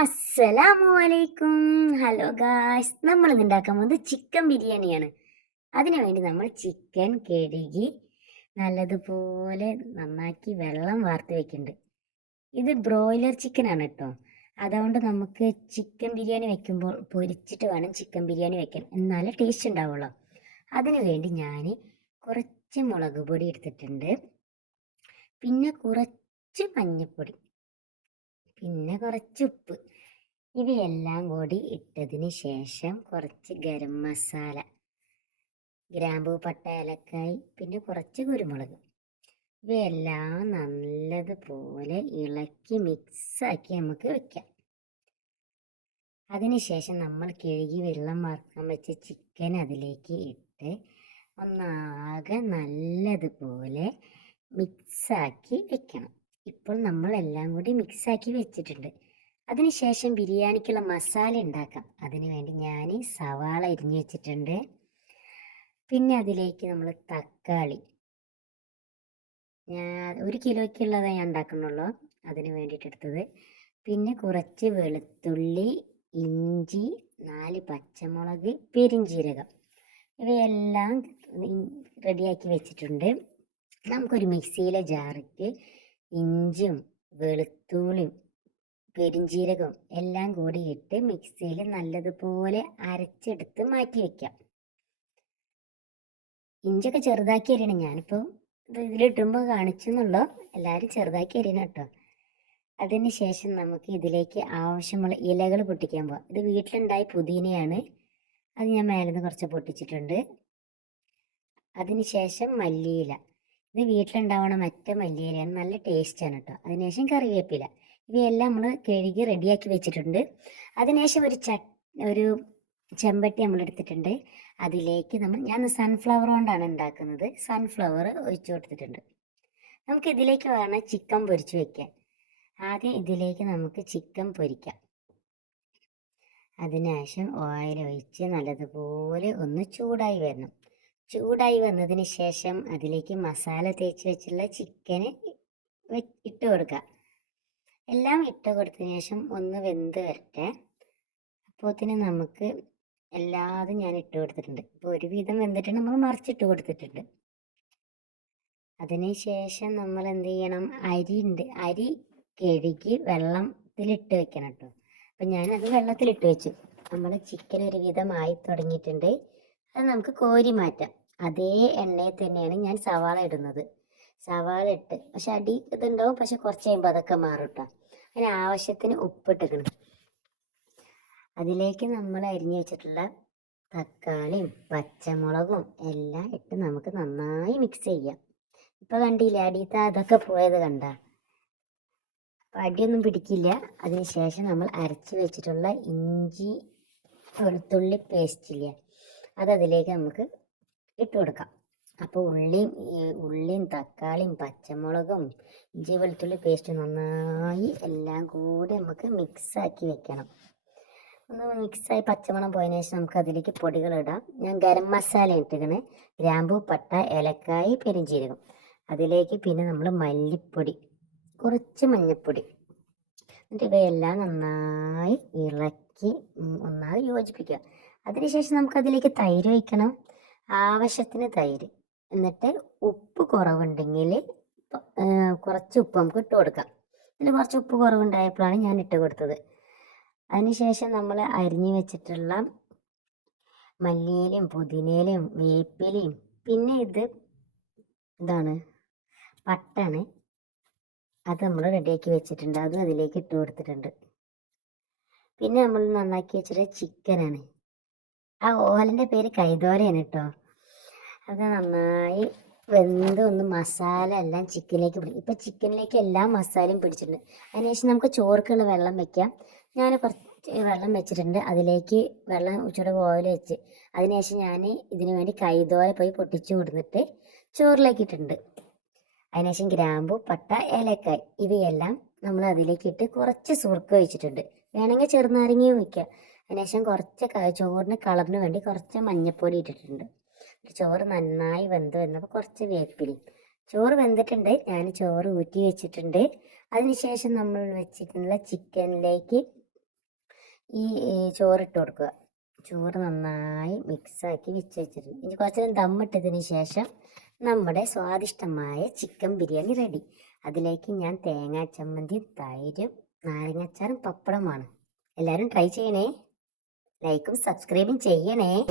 അസ്സലാമു അലൈക്കും. Hello guys നമ്മൾ ഇന്ന് ഉണ്ടാക്കാൻ പോകുന്നത് ചിക്കൻ ബിരിയാണിയാണ്. അതിനു വേണ്ടി നമ്മൾ ചിക്കൻ കഴുകി നല്ലതുപോലെ നന്നാക്കി വെള്ളം വാർത്ത് വെക്കുന്നുണ്ട് ഇത് ബ്രോയിലർ ചിക്കൻ ആണ് കേട്ടോ അതുകൊണ്ട് നമുക്ക് ചിക്കൻ ബിരിയാണി വെക്കുമ്പോൾ പൊരിച്ചിട്ട് വേണം ചിക്കൻ ബിരിയാണി വെക്കാൻ. എന്നാലേ ടേസ്റ്റ് ഉണ്ടാവുള്ളൂ അതിനു വേണ്ടി ഞാൻ കുറച്ച് മുളക് പൊടി എടുത്തിട്ടുണ്ട്. പിന്നെ കുറച്ച് മഞ്ഞൾപ്പൊടി പിന്നെ കുറച്ച് ഉപ്പ്. ഇവയെല്ലാം കൂടി ഇട്ടതിന് ശേഷം കുറച്ച് ഗരം മസാല ഗ്രാമ്പൂ പട്ട ഏലക്കായ് പിന്നെ കുറച്ച് കുരുമുളക്. ഇവയെല്ലാം നല്ലതുപോലെ ഇളക്കി മിക്സാക്കി നമുക്ക് വെക്കാം. അതിനുശേഷം നമ്മൾ കിഴുകി വെള്ളം വറുക്കാൻ വെച്ച ചിക്കൻ അതിലേക്ക് ഇട്ട് ഒന്നാകെ നല്ലതുപോലെ മിക്സാക്കി വെക്കണം. ഇപ്പോൾ നമ്മൾ എല്ലാം കൂടി മിക്സാക്കി വെച്ചിട്ടുണ്ട്. അതിനുശേഷം ബിരിയാണിക്കുള്ള മസാല ഉണ്ടാക്കാം. അതിനുവേണ്ടി ഞാൻ സവാള അരിഞ്ഞു വെച്ചിട്ടുണ്ട്. പിന്നെ അതിലേക്ക് നമ്മൾ തക്കാളി. ഞാൻ ഒരു കിലോയ്ക്കുള്ളതേ ഞാൻ ഉണ്ടാക്കുന്നുള്ളൂ. അതിന് വേണ്ടിയിട്ട് എടുത്തത്. പിന്നെ കുറച്ച് വെളുത്തുള്ളി ഇഞ്ചി നാല് പച്ചമുളക് പെരിഞ്ചീരകം. ഇവയെല്ലാം റെഡിയാക്കി വെച്ചിട്ടുണ്ട്. നമുക്കൊരു മിക്സിയിലെ ജാറിക്ക് ഇഞ്ചും വെളുത്തുള്ളിയും പെരിഞ്ചീരകവും എല്ലാം കൂടി ഇട്ട് മിക്സിയിൽ നല്ലതുപോലെ അരച്ചെടുത്ത് മാറ്റി വെക്കാം. ഇഞ്ചൊക്കെ ചെറുതാക്കി അരിയണം. ഞാനിപ്പോൾ ഇത് ഇതിലിട്ടുമ്പോൾ കാണിച്ചു എന്നുള്ളോ എല്ലാവരും ചെറുതാക്കി അരിയണം കേട്ടോ. അതിന് ശേഷം നമുക്ക് ഇതിലേക്ക് ആവശ്യമുള്ള ഇലകൾ പൊട്ടിക്കാൻ പോവാം. ഇത് വീട്ടിലുണ്ടായ പുതിനയാണ്. അത് ഞാൻ മേലെ നിന്ന് കുറച്ച് പൊട്ടിച്ചിട്ടുണ്ട്. അതിന് ശേഷം മല്ലിയില. ഇത് വീട്ടിലുണ്ടാവണ മറ്റേ മല്ലിയിലയാണ്. നല്ല ടേസ്റ്റാണ് കേട്ടോ. അതിനുശേഷം കറിവേപ്പില. ഇവയെല്ലാം നമ്മൾ കഴുകി റെഡിയാക്കി വെച്ചിട്ടുണ്ട്. അതിനുശേഷം ഒരു ച ഒരു ചെമ്പട്ടി നമ്മൾ എടുത്തിട്ടുണ്ട്. അതിലേക്ക് നമ്മൾ ഞാൻ സൺഫ്ലവർ കൊണ്ടാണ് ഉണ്ടാക്കുന്നത്. സൺഫ്ലവർ ഒഴിച്ചു കൊടുത്തിട്ടുണ്ട്. നമുക്ക് ഇതിലേക്ക് വേണം ചിക്കൻ പൊരിച്ച് വെക്കാൻ ആദ്യം ഇതിലേക്ക് നമുക്ക് ചിക്കൻ പൊരിക്കാം. അതിനുശേഷം ഓയിൽ ഒഴിച്ച് നല്ലതുപോലെ ഒന്ന് ചൂടായി വരണം. ചൂടായി വന്നതിന് ശേഷം അതിലേക്ക് മസാല തേച്ച് വെച്ചുള്ള ചിക്കന് ഇട്ട് കൊടുക്കുക എല്ലാം ഇട്ട് കൊടുത്തതിന് ശേഷം ഒന്ന് വെന്ത് വരട്ടെ. അപ്പോത്തിന് നമുക്ക് എല്ലാതും ഞാൻ ഇട്ട് കൊടുത്തിട്ടുണ്ട്. ഇപ്പോൾ ഒരുവിധം വെന്തിട്ട് നമ്മൾ മറിച്ചിട്ട് കൊടുത്തിട്ടുണ്ട്. അതിന് ശേഷം നമ്മൾ എന്ത് ചെയ്യണം? അരി ഉണ്ട് അരി കഴുകി വെള്ളത്തിലിട്ട് വെക്കണം കേട്ടോ അപ്പം ഞാനത് വെള്ളത്തിലിട്ട് വെച്ചു. നമ്മൾ ചിക്കൻ ഒരുവിധമായി തുടങ്ങിയിട്ടുണ്ട്. അത് നമുക്ക് കോരി മാറ്റാം. അതേ എണ്ണയിൽ തന്നെയാണ് ഞാൻ സവാള ഇടുന്നത്. സവാള ഇട്ട് പക്ഷെ അടി ഇതുണ്ടാവും. പക്ഷെ കുറച്ച് കഴിയുമ്പോൾ അതൊക്കെ മാറും കേട്ടോ അതിന് ആവശ്യത്തിന് ഉപ്പിട്ടിക്കണം. അതിലേക്ക് നമ്മൾ അരിഞ്ഞു വെച്ചിട്ടുള്ള തക്കാളിയും പച്ചമുളകും എല്ലാം ഇട്ട് നമുക്ക് നന്നായി മിക്സ് ചെയ്യാം. ഇപ്പൊ കണ്ടില്ലേ അടിയത്തെ അതൊക്കെ പോയത് കണ്ട? അപ്പൊ അടിയൊന്നും പിടിക്കില്ല. അതിനുശേഷം നമ്മൾ അരച്ച് വെച്ചിട്ടുള്ള ഇഞ്ചി വെളുത്തുള്ളി പേസ്റ്റ് ഇല്ല? അത് അതിലേക്ക് നമുക്ക് ഇട്ട് കൊടുക്കാം. അപ്പോൾ ഉള്ളിയും ഉള്ളിയും തക്കാളിയും പച്ചമുളകും ഇഞ്ചി വെളുത്തുള്ളി പേസ്റ്റ് നന്നായി എല്ലാം കൂടി നമുക്ക് മിക്സാക്കി വെക്കണം. ഒന്ന് മിക്സായി പച്ചമണം പോയതിനു ശേഷം നമുക്ക് അതിലേക്ക് പൊടികൾ ഇടാം. ഞാൻ ഗരം മസാല ഇട്ടിക്കണേ ഗ്രാമ്പു പട്ട ഏലക്കായി പെരിഞ്ചീരകം. അതിലേക്ക് പിന്നെ നമ്മൾ മല്ലിപ്പൊടി കുറച്ച് മഞ്ഞൾപ്പൊടി എന്നിട്ട് ഇവയെല്ലാം നന്നായി ഇളക്കി ഒന്നായി യോജിപ്പിക്കുക. അതിനുശേഷം നമുക്കതിലേക്ക് തൈര് ഒഴിക്കണം. ആവശ്യത്തിന് തൈര്. എന്നിട്ട് ഉപ്പ് കുറവുണ്ടെങ്കിൽ കുറച്ച് ഉപ്പ് നമുക്ക് ഇട്ട് കൊടുക്കാം. ഇതിൽ കുറച്ച് ഉപ്പ് കുറവുണ്ടായപ്പോഴാണ് ഞാൻ ഇട്ട് കൊടുത്തത്. അതിനുശേഷം നമ്മൾ അരിഞ്ഞു വെച്ചിട്ടുള്ള മല്ലിയിലയും പുതിനയിലയും വേപ്പിലയും പിന്നെ ഇത് ഇതാണ് പട്ടാണ്. അത് നമ്മൾ റെഡിയാക്കി വെച്ചിട്ടുണ്ട്. അതും അതിലേക്ക് ഇട്ട് കൊടുത്തിട്ടുണ്ട്. പിന്നെ നമ്മൾ നന്നാക്കി വെച്ചിട്ട് ചിക്കനാണ്. ആ ഓലന്റെ പേര് കൈതോരയാണ് കേട്ടോ. അത് നന്നായി വെന്ത് ഒന്ന് മസാല എല്ലാം ചിക്കനിലേക്ക് പിടിക്കും ഇപ്പം ചിക്കനിലേക്ക് എല്ലാ മസാലയും പിടിച്ചിട്ടുണ്ട്. അതിനുശേഷം നമുക്ക് ചോർക്കുള്ള വെള്ളം വെക്കാം. ഞാൻ കുറച്ച് വെള്ളം വെച്ചിട്ടുണ്ട്. അതിലേക്ക് വെള്ളം ഉച്ചയുടെ ഓയിൽ വെച്ച് അതിനുശേഷം ഞാൻ ഇതിനു വേണ്ടി കൈതോര പോയി പൊട്ടിച്ചു കൊടുത്തിട്ട് ചോറിലേക്ക് ഇട്ടിട്ടുണ്ട്. അതിനുശേഷം ഗ്രാമ്പു പട്ട ഏലക്കായ് ഇവയെല്ലാം നമ്മൾ അതിലേക്ക് ഇട്ട് കുറച്ച് സുർക്ക വെച്ചിട്ടുണ്ട് വേണമെങ്കിൽ ചെറുനാരങ്ങയും വയ്ക്കുക അതിനുശേഷം കുറച്ച് ചോറിന് കളറിന് വേണ്ടി കുറച്ച് മഞ്ഞൾപ്പൊടി ഇട്ടിട്ടുണ്ട്. ചോറ് നന്നായി വെന്ത് വന്നപ്പോൾ കുറച്ച് വേപ്പിലി. ചോറ് വെന്തിട്ടുണ്ട്. ഞാൻ ചോറ് ഊറ്റി വെച്ചിട്ടുണ്ട്. അതിനുശേഷം നമ്മൾ വെച്ചിട്ടുള്ള ചിക്കനിലേക്ക് ഈ ചോറിട്ട് കൊടുക്കുക. ചോറ് നന്നായി മിക്സാക്കി വെച്ച് വെച്ചിട്ടുണ്ട്. ഇനി കുറച്ച് നേരം ദമ്മിട്ടതിന് ശേഷം നമ്മുടെ സ്വാദിഷ്ടമായ ചിക്കൻ ബിരിയാണി റെഡി. അതിലേക്ക് ഞാൻ തേങ്ങാ ചമ്മന്തി തൈരും നാരങ്ങാച്ചാറും പപ്പടമാണ് എല്ലാവരും ട്രൈ ചെയ്യണേ. ലൈക്കും സബ്സ്ക്രൈബും ചെയ്യണേ.